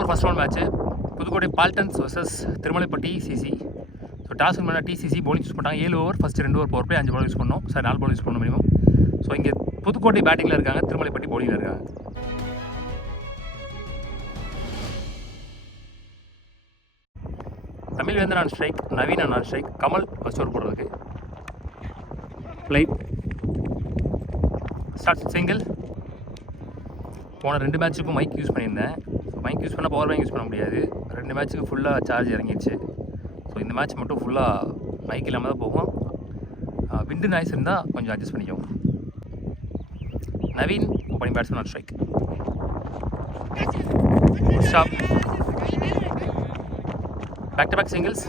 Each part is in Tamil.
Over first round match Pudukkottai Paltans versus Thirumalaipatti CC. So toss win பண்ண டிசிசி பவுலிங் யூஸ் பண்ணாங்க. 7 over first 2 over power play 5 ball use பண்ணோம். 4 பால் யூஸ் பண்ணணும் மினிமம். ஸோ இங்கே புதுக்கோட்டை பேட்டிங்கில் இருக்காங்க, திருமலைப்பட்டி பவுலிங்கில் இருக்காங்க. Tamilvendhan on strike, Naveen on strike, Kamal first over போடுறதுக்கு. Light start single. போன 2 மேட்ச்சுக்கும் மைக் யூஸ் பண்ணியிருந்தேன். மைக் யூஸ் பண்ணால் பவர் பேங்க் யூஸ் பண்ண முடியாது. 2 மேட்ச்சுக்கு ஃபுல்லாக சார்ஜ் இறங்கிடுச்சு. ஸோ இந்த மேட்ச் மட்டும் ஃபுல்லாக மைக் இல்லாமல் தான் போகும். விண்டு நாய்ஸ் இருந்தால் கொஞ்சம் அட்ஜஸ்ட் பண்ணிக்கும். Naveen opening batsman on strike. Stop. Back to back singles.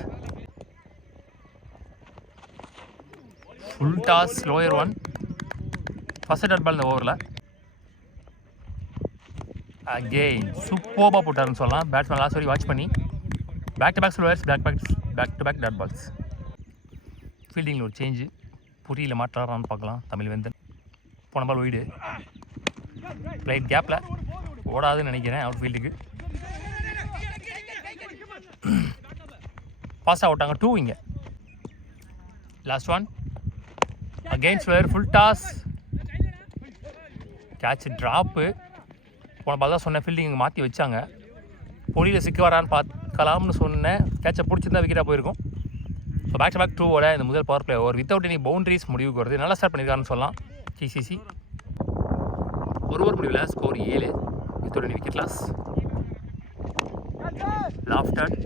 Full toss lower one. First dot ball இந்த ஓவரில். அகெயின் சூப்பராக போட்டாருன்னு சொல்லலாம். பேட்ஸ்மேன் லாஸ்ட் வரைக்கும் வாட்ச் பண்ணி back to back slowers, back to back dot balls. ஃபீல்டிங்கில் ஒரு சேஞ்சு, புரியல மாற்றாரான்னு பார்க்கலாம். தமிழ்வேந்தன் போன பால் ஒய்டு, பிளைட் கேப்பில் ஓடாதுன்னு நினைக்கிறேன். அவுட் ஃபீல்டுக்கு பாஸ் அவுட்டாங்க. 2 இங்கே. Last one again slower, full toss, catch drop. போன பால் தான் சொன்னேன், ஃபீல்டிங் மாற்றி வச்சாங்க. பொலியில் சிக்க வரான்னு பார்க்கலாம்னு சொன்னேன். கேட்சை பிடிச்சிருந்தா விக்கெட்டாக போயிருக்கும். ஸோ பேக் டு பேக் 2 இந்த முதல் power play over without any boundaries முடிவுக்கு வருது. நல்லா ஸ்டார்ட் பண்ணியிருக்காருன்னு சொல்லலாம் டிசிசி. ஒரு ஓவர் முடிவில் score 7 without any wicket loss. Lofted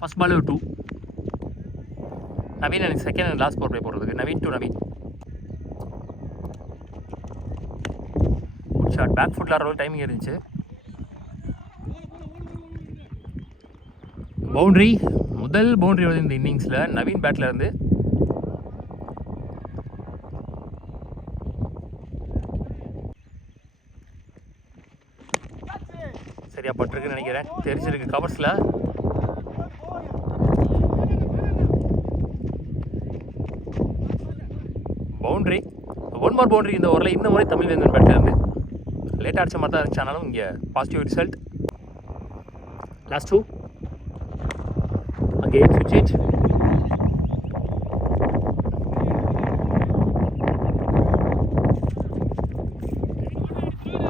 first ball 2. Naveen எனக்கு second and last power play போடுறதுக்கு. Naveen to Naveen. Good shot. Back ஃபுட்டில் ஆடுற டைமிங் இருந்துச்சு. பவுண்ட்ரி, முதல் பவுண்ட்ரி வந்து இந்த இன்னிங்ஸில் நவீன் பேட்டில் இருந்து. சரியா பட்டிருக்குன்னு நினைக்கிறேன், தெரிஞ்சிருக்கு கவர்ஸில். பவுண்ட்ரி, 1 more பவுண்ட்ரி இந்த ஓவரில். இந்த முறை தமிழ்வேந்தன் பேட்டில் இருந்து லேட் அடிச்ச மாதிரி தான் இருந்துச்சு, ஆனாலும் இங்கே பாசிட்டிவ் ரிசல்ட். லாஸ்ட் 2 அகெயின் ஸ்விட்ச் இட்.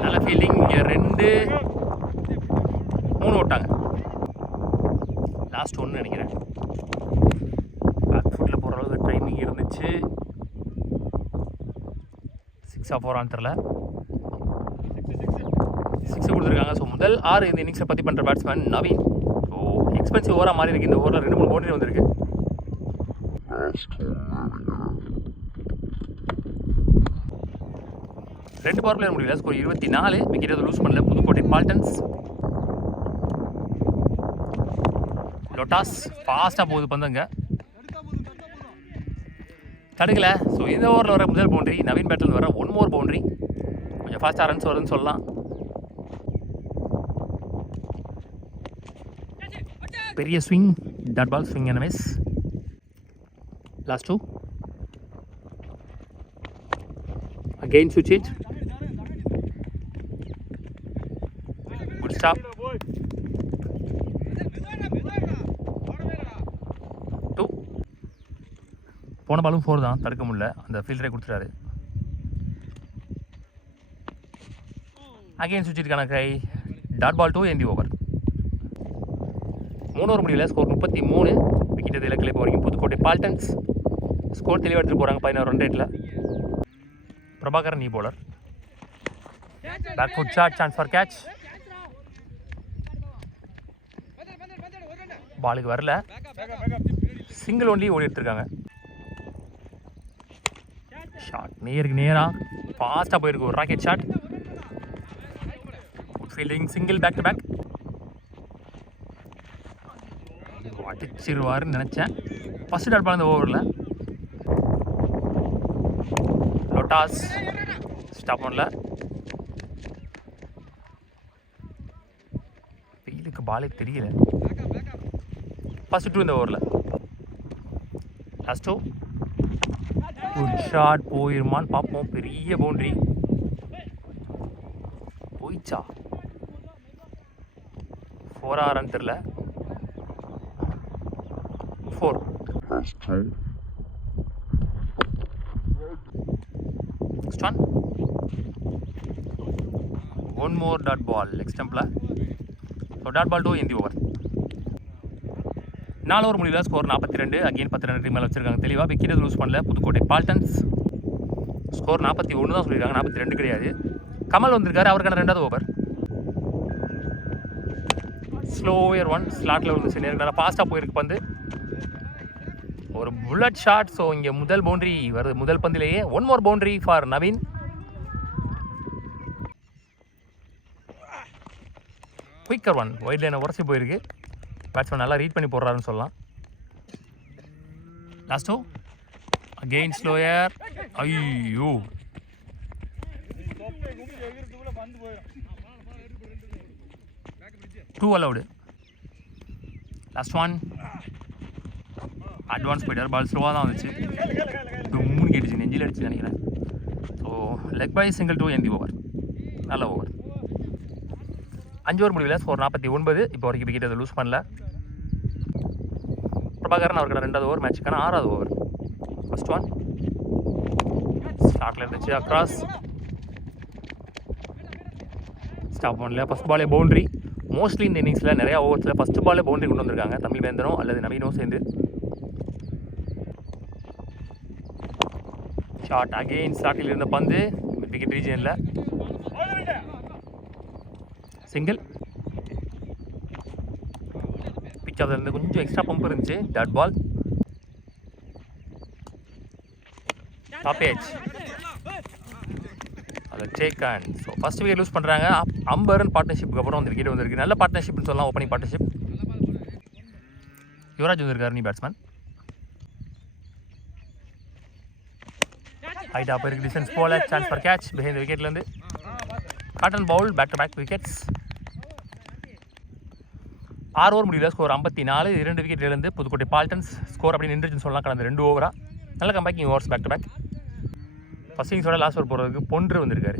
நல்ல ஃபீல்டிங். இங்கே 2 3 ஓட்டாங்க. லாஸ்ட் 1 நினைக்கிறேன். பேக் ஃபுட்டில் போகிற அளவுக்கு டைமிங் இருந்துச்சு. 6 4 தெரில, 6 கொடுத்துருக்காங்க. ஸோ முதல் 6 இந்த இன்னிங்ஸை பற்றி பண்ணுற பேட்ஸ்மேன் நவீன். ஸோ எக்ஸ்பென்சிவ் ஓவராக மாறி இருக்குது. இந்த ஓவரில் 2 3 பவுண்டரி வந்திருக்கு. 2 பவர் பிளேயர் முடியல. ஸ்கோர் 24. விக்கெட் எதுவும் லூஸ் பண்ணல புதுக்கோட்டை பால்டன்ஸ். லொட்டாஸ் ஃபாஸ்ட்டாக போகுது பந்தங்க, தடுக்கலை. ஸோ இந்த ஓவரில் வர முதல் பவுண்டரி, நவீன் பேட்டில் வர 1 more பவுண்டரி. கொஞ்சம் ஃபாஸ்ட்டாக ரன்ஸ் வருதுன்னு சொல்லலாம். பெரிய swing, dot ball, swing and miss. Last 2 again ஸ்விட்ச் இட். Good stop. 2 போன பாலும் 4 தான், தடுக்க முடியல. அந்த ஃபீல்டரை கொடுத்துட்டாரு. அகெயின் சுவிட்சிற்கான கை. டாட் பால் 2 எந்தி ஓவர். 3 ஓவர் முடியல. ஸ்கோர் 33. விக்கெட் இலக்கில் இப்போ வரைக்கும் புதுக்கோட்டை பால்டன்ஸ். ஸ்கோர் தெளிவாக எடுத்துகிட்டு போகிறாங்க 11 ரன் ரேட்டில். பிரபாகரன் நீ bowler. Back foot shot, chance for catch. பாலுக்கு வரல. சிங்கிள் ஒன்லி ஓடி எடுத்துருக்காங்க. ஷாட் நேருக்கு நேராக ஃபாஸ்ட்டாக போயிருக்கு. ஒரு rocket shot. Fielding, single, back to back. அடிச்சிருவாருன்னு நினச்சேன். ஃபஸ்ட்டு டாட் பால் இந்த ஓவரில். லொட்டாஸ் ஸ்டாப் பண்ணல. வெயிலுக்கு பாலே தெரியல. ஃபஸ்ட்டு 2 இந்த ஓவரில். லாஸ்ட் 2 குட் ஷாட் போயிருமான்னு பார்ப்போம். பெரிய பவுண்ட்ரி போயிச்சா, 4 ஆறான்னு தெரில. 4. Next one. One more dot ball leg stumpல. So dot ball 2 in the over. 4 over முடிவில் ஸ்கோர் 42. அகெயின் 10 ரன் மேலே வச்சிருக்காங்க. தெளிவாக விக்கெட் லூஸ் பண்ணல புதுக்கோட்டை பால்டன்ஸ். ஸ்கோர் 41 தான் சொல்லியிருக்காங்க, 42 கிடையாது. கமல் வந்திருக்காரு, அவருக்கான 2வது ஓவர். ஸ்லோயர் 1 ஸ்லாட்டில் வந்துச்சு, நேருக்கு ஃபாஸ்ட்டாக போயிருக்கு பந்து. ஒரு புல்லட் ஷாட். ஸோ இங்கே முதல் பவுண்டரி வருது முதல் பந்திலேயே. 1 more boundary for Naveen. Quicker 1 white லைனை உரசி போயிருக்கு. பேட்ஸ்மேன் நல்லா ரீட் பண்ணி போடுறாருன்னு சொல்லலாம். Last 2 again slower. ஐயோ, டூ அலவுடு. லாஸ்ட் 1 அட்வான்ஸ் போய்ட்டார். பால் ஸ்லோவாக தான் வந்துச்சு, 3 கேட்டுச்சு, நெஞ்சில் அடிச்சு நினைக்கிறேன். ஸோ லெக் பை சிங்கிள் 2 எந்தி ஓவர். நல்ல ஓவர். 5 ஓவர் முடிவில் ஸ்கோர் 49. இப்போ வரைக்கும் விக்கெட் அதை லூஸ் பண்ணல. பிரபாகரன் அவர்கிட்ட 2வது ஓவர், மேட்சுக்கான 6வது ஓவர். ஃபர்ஸ்ட் 1 ஸ்டார்ட்ல இருந்துச்சு, அக்ராஸ் ஸ்டாப் பண்ணல. ஃபஸ்ட் பாலே பவுண்ட்ரி. மோஸ்ட்லி இந்த இன்னிங்ஸில் நிறையா ஓவர்ஸில் ஃபஸ்ட்டு பாலே பவுண்ட்ரி கொண்டு வந்திருக்காங்க தமிழ் வேந்தனும் அல்லது நவீனும் சேர்ந்து. ஷார்ட் அகெயின் ஸ்டார்டில் இருந்த பந்து விக்கெட் ரீஜனில். சிங்கிள். பிச் அதில் இருந்து கொஞ்சம் எக்ஸ்ட்ரா பம்ப் இருந்துச்சு. Dot ball. டாப் ஏஜ் அதில் டேக் அண்ட். ஸோ ஃபஸ்ட் விக்கெட் லூஸ் பண்ணுறாங்க. அம்பரன் பார்ட்னர்ஷிப்புக்கு அப்புறம் அந்த விக்கெட் வந்திருக்கு. நல்ல பார்ட்னர்ஷிப்னு சொல்லலாம், ஓப்பனிங் பார்ட்னர்ஷிப். யுவராஜ் வந்திருக்காரு, நீ பேட்ஸ்மேன். ஹைட் ஆப் இருக்கு, டிஸ்டன்ஸ் போல. சான்ஸ் ஃபார் கேட்ச் பிஹைண்ட் விக்கெட்லேருந்து. Caught and bowled, back to back wickets. 6 over முடியல ஸ்கோர் 54. 2 விக்கெட் இழந்து புதுக்கோட்டை பால்டன்ஸ். ஸ்கோர் அப்படி நின்றுச்சுன்னு சொல்லலாம் கடந்த 2 ஓவராக. நல்ல comebacking overs back to back. First இன்னிங்ஸோட லாஸ்ட் ஓவர் போகிறதுக்கு பொன்று வந்திருக்காரு.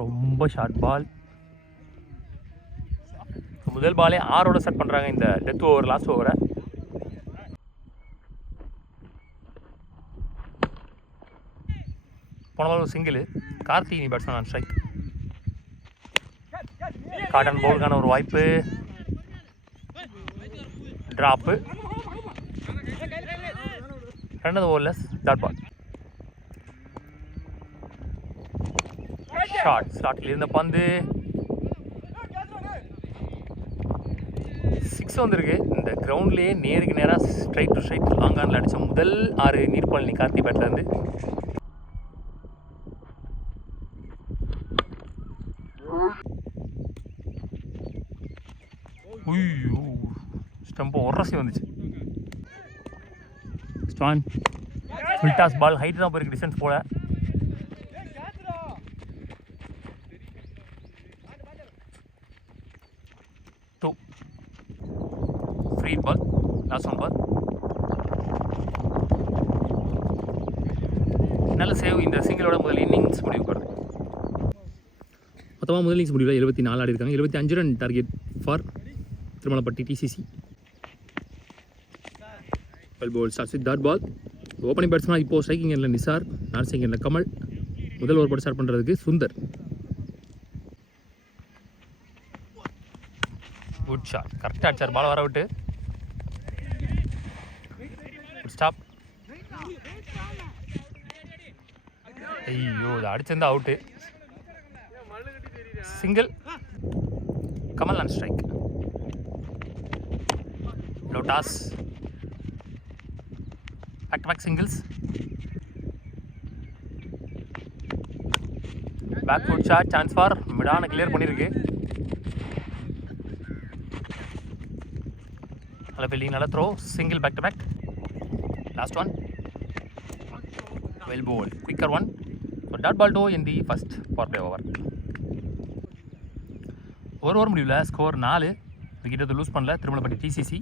ரொம்ப ஷார்ட் பால். முதல் பாலே 6ஓட செட் பண்ணுறாங்க இந்த டெத் ஓவர், லாஸ்ட் ஓவரை. போன பால் ஒரு சிங்கிள். கார்த்திக் நீ பேட்ஸ்மேன் ஆன் ஸ்ட்ரைக். காட்டன் பவுலுக்கான ஒரு வாய்ப்பு. ட்ராப்பு. 2வது ஓவர்லெஸ் டாட் பால். ஷார்ட் ஸ்லாட்டில் இருந்த பந்து 6 வந்திருக்கு. இந்த கிரவுண்ட்லேயே நேருக்கு நேராக ஸ்ட்ரைட் டு ஸ்ட்ரைட் லாங் ஆனில் அடித்த முதல் 6 நீர்பாலினி கார்த்தி பேட்லேருந்து. ஐயோ, ஸ்டம்போ உரசி வந்துச்சு. ஸ்டான் ஃபுல் டாஸ் பால். ஹைட் தான் போயிருக்கு, டிஸ்டன்ஸ் போல. Two free ball. Last 1 ball. நல்ல சேவ். இந்த சிங்கிளோட முதல் இன்னிங்ஸ் முடிவுக்கு வருது. மொத்தமாக முதல் இன்னிங்ஸ் முடிவில் 74 ஆடி இருக்காங்க. 25 run target for Thirumalapatti TCC. Well ball starts with dot ball. Opening batsman இப்போது ஸ்ட்ரைக்கிங் எண்ணில் நிசார், நான் எண்ணில் கமல். முதல் ஓவர் போட்டு ஸ்டார்ட் பண்ணுறதுக்கு சுந்தர். குட் ஷாட், கரெக்டாக அடிச்சார் பால் வர விட்டு. ஸ்டாப். ஐயோ, இது அடிச்சிருந்தா out. Single. Kamal on strike. Low toss. Back to back singles. Back foot shot. Chance for மிடான கிளியர் பண்ணியிருக்கு. நல்ல ஃபீல்டிங், நல்ல throw. Single back to back. Last 1 well bowled. Quicker 1. Dot ball 2 in the first power play over. ஒரு ஓவர் முடிவில் ஸ்கோர் 4. விக்கெட் எதுவும் லூஸ் பண்ணல. Thirumalapatti TCC.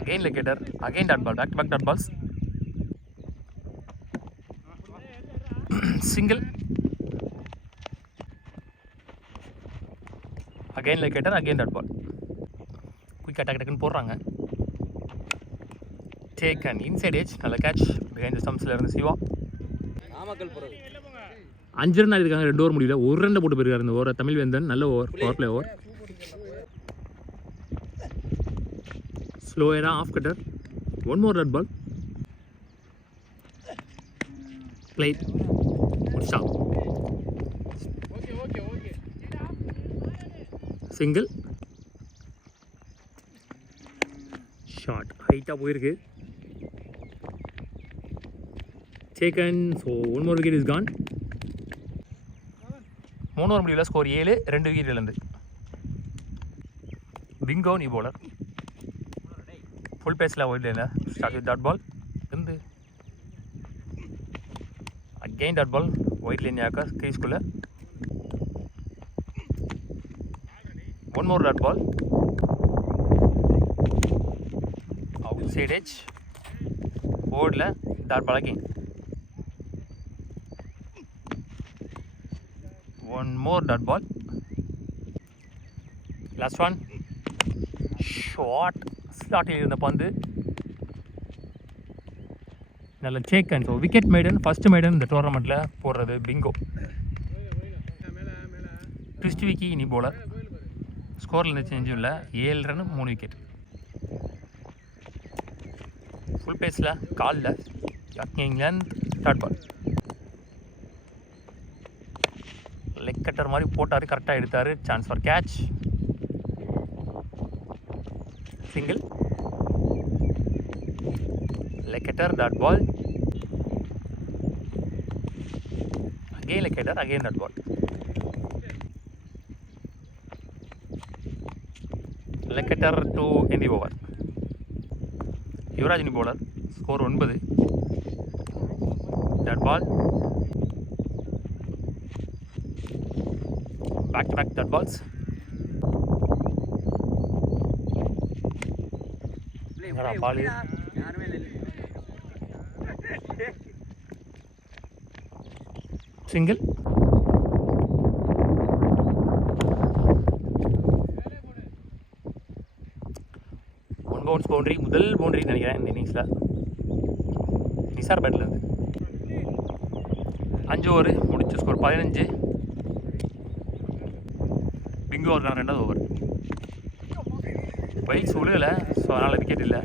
Again leg hitter, again dot ball, back to back dot balls. Single, again leg hitter, again dot ball. குயிக்காக டக்கு டக்குன்னு போடுறாங்க. டேக் அண்ட் இன்சைட் ஏஜ், நல்ல கேட்ச் பிஹைண்ட் தி ஸ்டம்ப்ஸில் இருந்து சிவா. 5 ரன் ஆகிருக்காங்க 2 ஓவர் முடியல. 1 ரன் போட்டு போயிருக்காரு இந்த ஓவரை தமிழ் வேந்தன். நல்ல ஓவர், பவர் பிளே ஓவர். ஸ்லோயராக off cutter, 1 more dot ball. Played, stop, single, short ஹைட்டாக போயிருக்கு. Taken, so 1 more wicket is gone. 3 over முடிவில் ஸ்கோர் 7, 2 விக்கெட் இழந்து. Bingo new bowler. ஃபுல் பேஸில் ஒயிட்ல ஸ்டார்ட் வித் டாட் பால். இருந்து again dot ball, white line யாக்கா கிரீஸ்குள்ளே. 1 more dot ball, outside edge, போர்டில் dot ball again. 1 more dot ball. Last one. Short. ஸ்லாட்டில் இருந்த பந்து நல்ல சேக் and so wicket maiden, first maiden இந்த டோர்னமெண்ட்டில் போடுறது பிங்கோ. ட்விஸ்ட் விக்கி இனி போலர். ஸ்கோரில் இந்த சேஞ்சும் இல்லை. 7 ரன் 3 விக்கெட். ஃபுல் பேஸில் காலில் இங்கிலாந்து டாட் பால். லெக் கட்டர் மாதிரி போட்டார், கரெக்டாக எடுத்தார். Chance for catch. Single, leg cutter, dot ball. Again leg cutter, again dot ball. Leg cutter to end the over. Yuvaraj இனி bowler. Score 9, dot ball. Back to back dot balls. Ball is single. One bounce boundary, முதல் boundary நினைக்கிறேன் இந்த இன்னிங்ஸில். நிசார் பேட்டில் இருந்து 5 ஓவர் முடிச்சு ஸ்கோர் 15. பிங்கோ இருக்கான 2வது ஓவர். பைக்ஸ் விழுகலை, ஸோ அதனால் விக்கெட் இல்லை.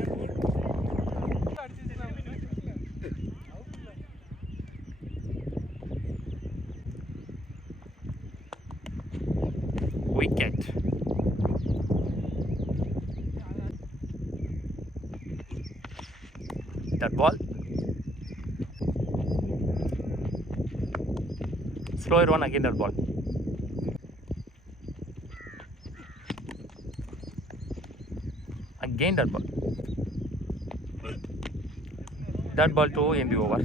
Wicket. Dot ball. Slower one, again dot ball. Again dot ball. Dot ball to end the over.